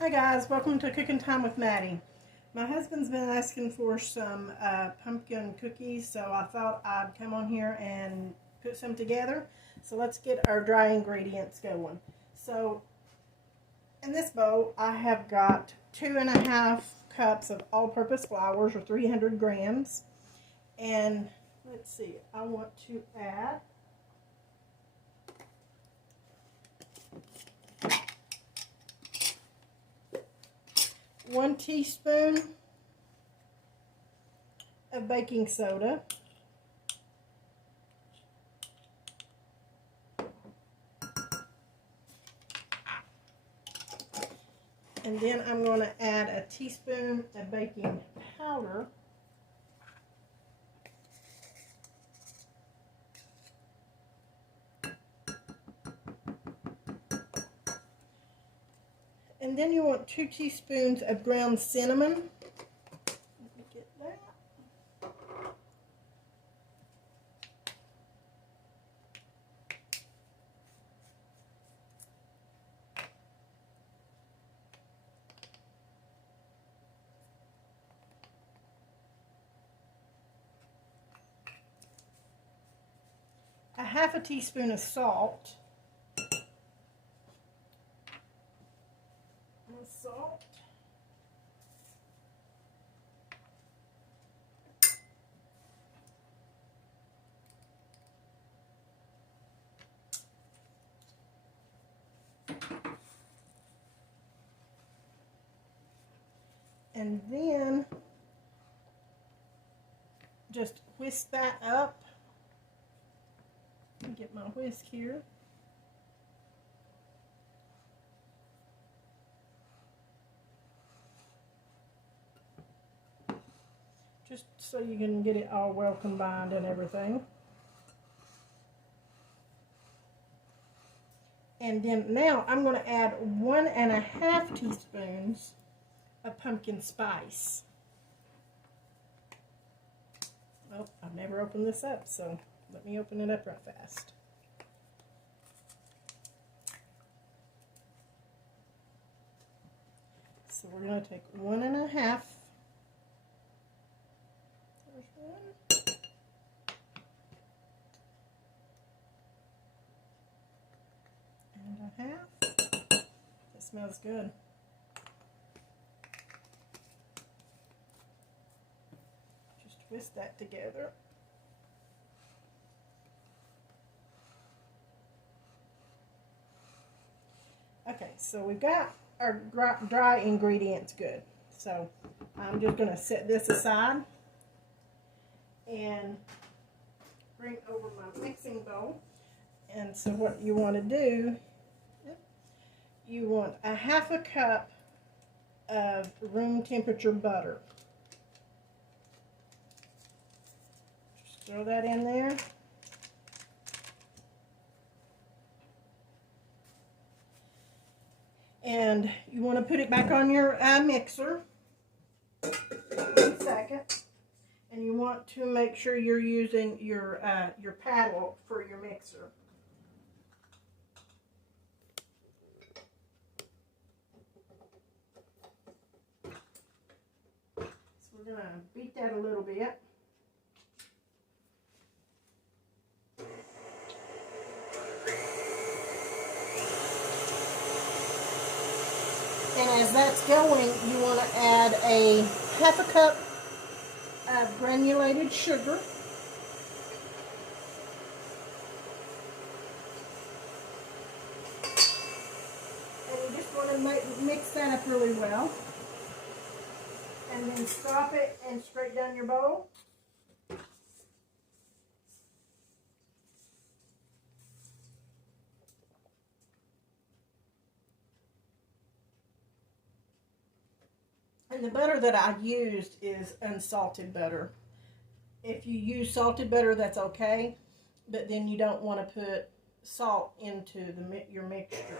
Hi guys, welcome to Cooking Time with Maddie. My husband's been asking for some pumpkin cookies, so I thought I'd come on here and put some together. So let's get our dry ingredients going. So in this bowl I have got 2.5 cups of all-purpose flours, or 300 grams. And let's see, I want to add 1 teaspoon of baking soda, and then I'm going to add a teaspoon of baking powder, and then you want 2 teaspoons of ground cinnamon. Let me get that. A half a teaspoon of salt. And then just whisk that up. Let me get my whisk here. Just so you can get it all well combined and everything. And then now I'm going to add 1.5 teaspoons of pumpkin spice. Oh, I've never opened this up, so let me open it up right fast. So we're going to take 1.5. There's one. And a half. That smells good. Just twist that together. Okay, so we've got our dry ingredients good. So I'm just going to set this aside and bring over my mixing bowl. And so what you want to do, you want a half a cup of room temperature butter. Just throw that in there. And you want to put it back on your mixer. 1 second. And you want to make sure you're using your paddle for your mixer. So we're going to beat that a little bit. And as that's going, you want to add a half a cup of granulated sugar. And you just want to mix that up really well. And then stop it and straight down your bowl. And the butter that I used is unsalted butter. If you use salted butter, that's okay, but then you don't want to put salt into your mixture.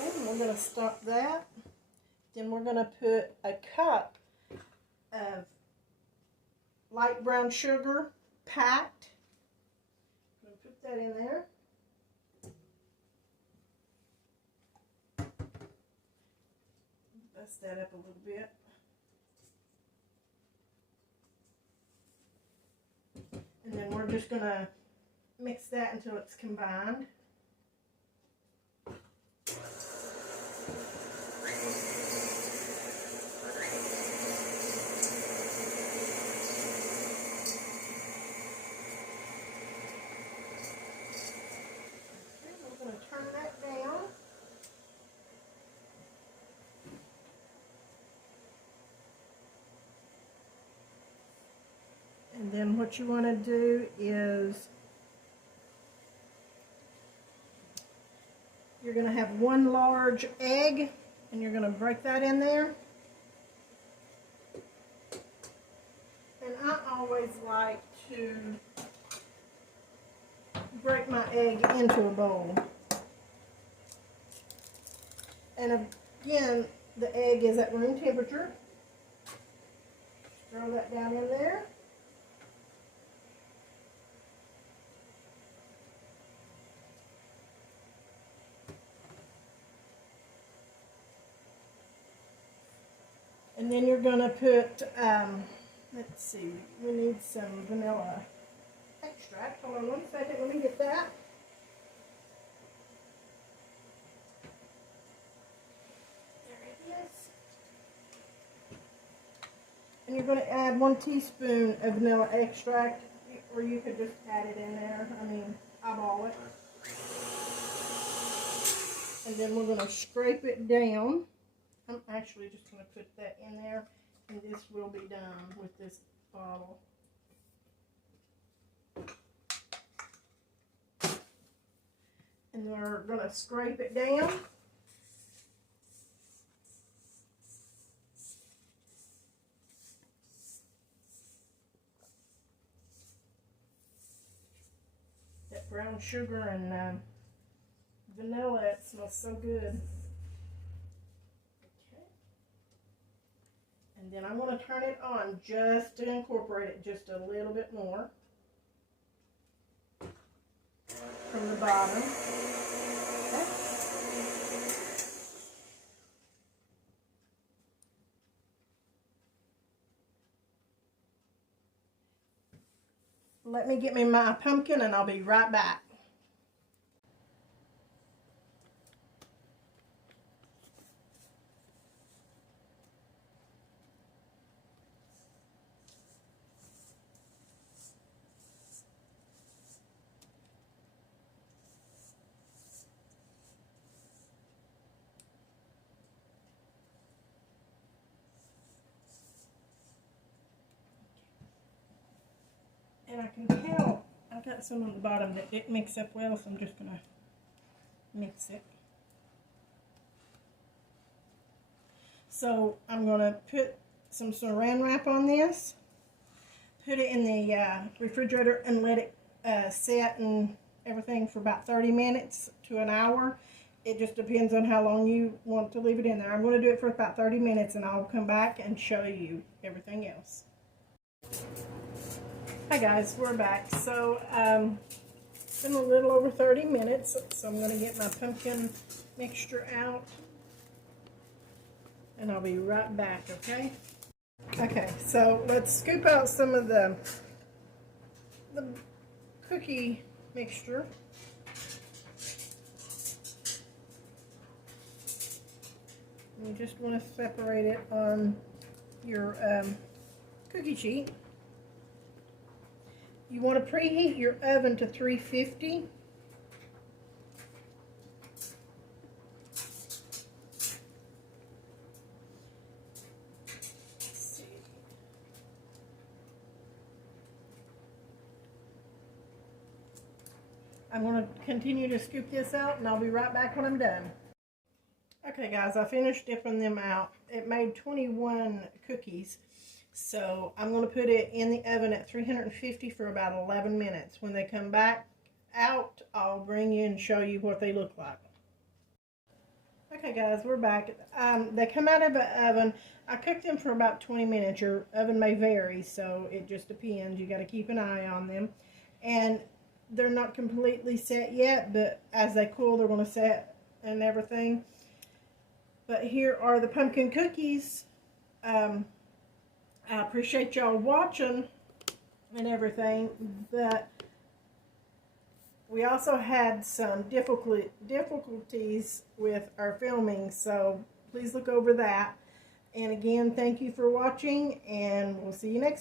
Okay, we're going to stop that. Then we're going to put a cup of light brown sugar, packed. I'm going to put that in there. mess that up a little bit. And then we're just going to mix that until it's combined. Turn that down. And then what you want to do is you're going to have one large egg and you're going to break that in there. And I always like to break my egg into a bowl. And again, the egg is at room temperature. Throw that down in there. And then you're going to put, let's see, we need some vanilla extract. Hold on one second, let me get that. And you're going to add 1 teaspoon of vanilla extract, or you could just add it in there. I mean, eyeball it. And then we're going to scrape it down. I'm actually just going to put that in there, and this will be done with this bottle. And we're going to scrape it down. That brown sugar and vanilla, it smells so good. Okay. And then I'm going to turn it on just to incorporate it just a little bit more from the bottom. Okay. Let me get me my pumpkin and I'll be right back. And I can tell I've got some on the bottom that didn't mix up well, so I'm just going to mix it. So I'm going to put some saran wrap on this, put it in the refrigerator and let it set and everything for about 30 minutes to an hour. It just depends on how long you want to leave it in there. I'm going to do it for about 30 minutes and I'll come back and show you everything else. Hi guys, we're back. So it's been a little over 30 minutes, so I'm going to get my pumpkin mixture out and I'll be right back, okay? Okay, so let's scoop out some of the cookie mixture. You just want to separate it on your cookie sheet. You want to preheat your oven to 350. Let's see. I'm going to continue to scoop this out and I'll be right back when I'm done. Okay guys, I finished dipping them out. It made 21 cookies. So I'm going to put it in the oven at 350 for about 11 minutes. When they come back out, I'll bring you and show you what they look like. Okay guys, we're back. They come out of the oven. I cooked them for about 20 minutes. Your oven may vary, so it just depends. You got to keep an eye on them. And they're not completely set yet, but as they cool, they're going to set and everything. But here are the pumpkin cookies. I appreciate y'all watching and everything, but we also had some difficulties with our filming, so please look over that. And again, thank you for watching, and we'll see you next time.